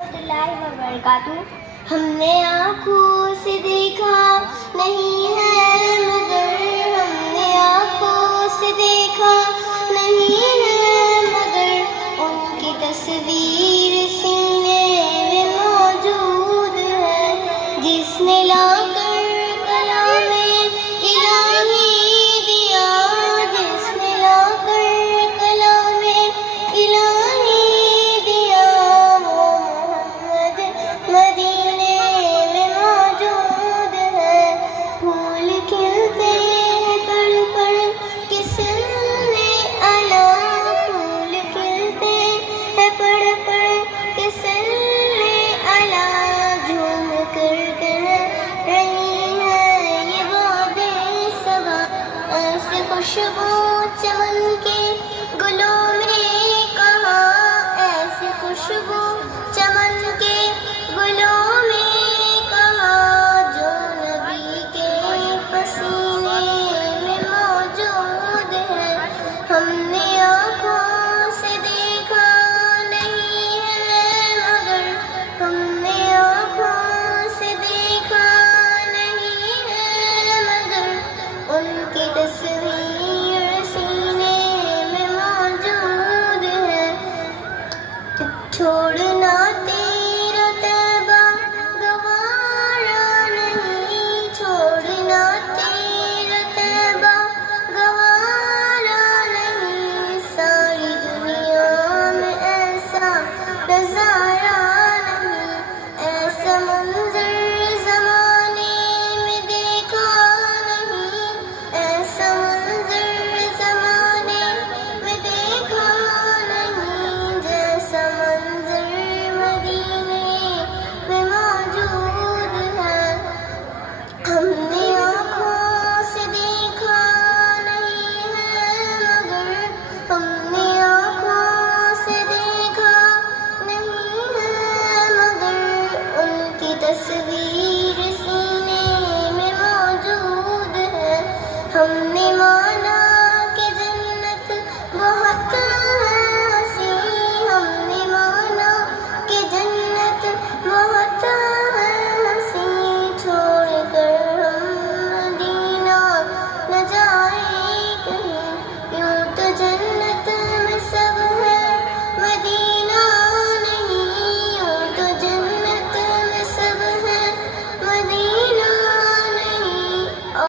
اللہ وبرکاتہ۔ ہم نے آنکھوں سے دیکھا نہیں ہے مگر، ہم نے آنکھوں سے دیکھا نہیں ہے مگر، ان کی تصویر سینے میں موجود ہے، جس نے لا کر کلام الہی دیا، جس نے لا کر کلام الہی دیا، وہ محمد مدینے میں موجود ہے۔ پھول کھلتے ہیں پڑھ پڑھ کے سلسلے اعلیٰ، پھول کھلتے ہیں پڑھ پڑھ کے سلسلے اعلیٰ، جھوم کر کہہ رہی ہے یہ بادیں صبا، ایسے خوشبو چمن کے گلوں میں کہاں، ایسی خوشبو چمن کے گلوں میں کہاں، جو نبی کے پسینے میں موجود ہے۔ ہم نے آنکھوں سے دیکھا نہیں ہے مگر، ہم نے آنکھوں سے دیکھا نہیں ہے مگر، ان کی تصویر سینے میں موجود ہے۔ چھوڑنا تیرا طیبہ گوارا نہیں، چھوڑنا تیرا طیبہ گوارا نہیں، ساری دنیا میں ایسا نظارہ نہیں، ایسا منظر زمانے میں دیکھا نہیں، ایسا منظر زمانے میں دیکھا نہیں، جیسا منظر مدینے میں موجود ہے۔ ہم نے آنکھوں سے دیکھا نہیں ہے مگر، ہم نے آنکھوں سے دیکھا نہیں ہے مگر، ان کی تصویر سینے میں موجود ہے۔ ہم نے مانا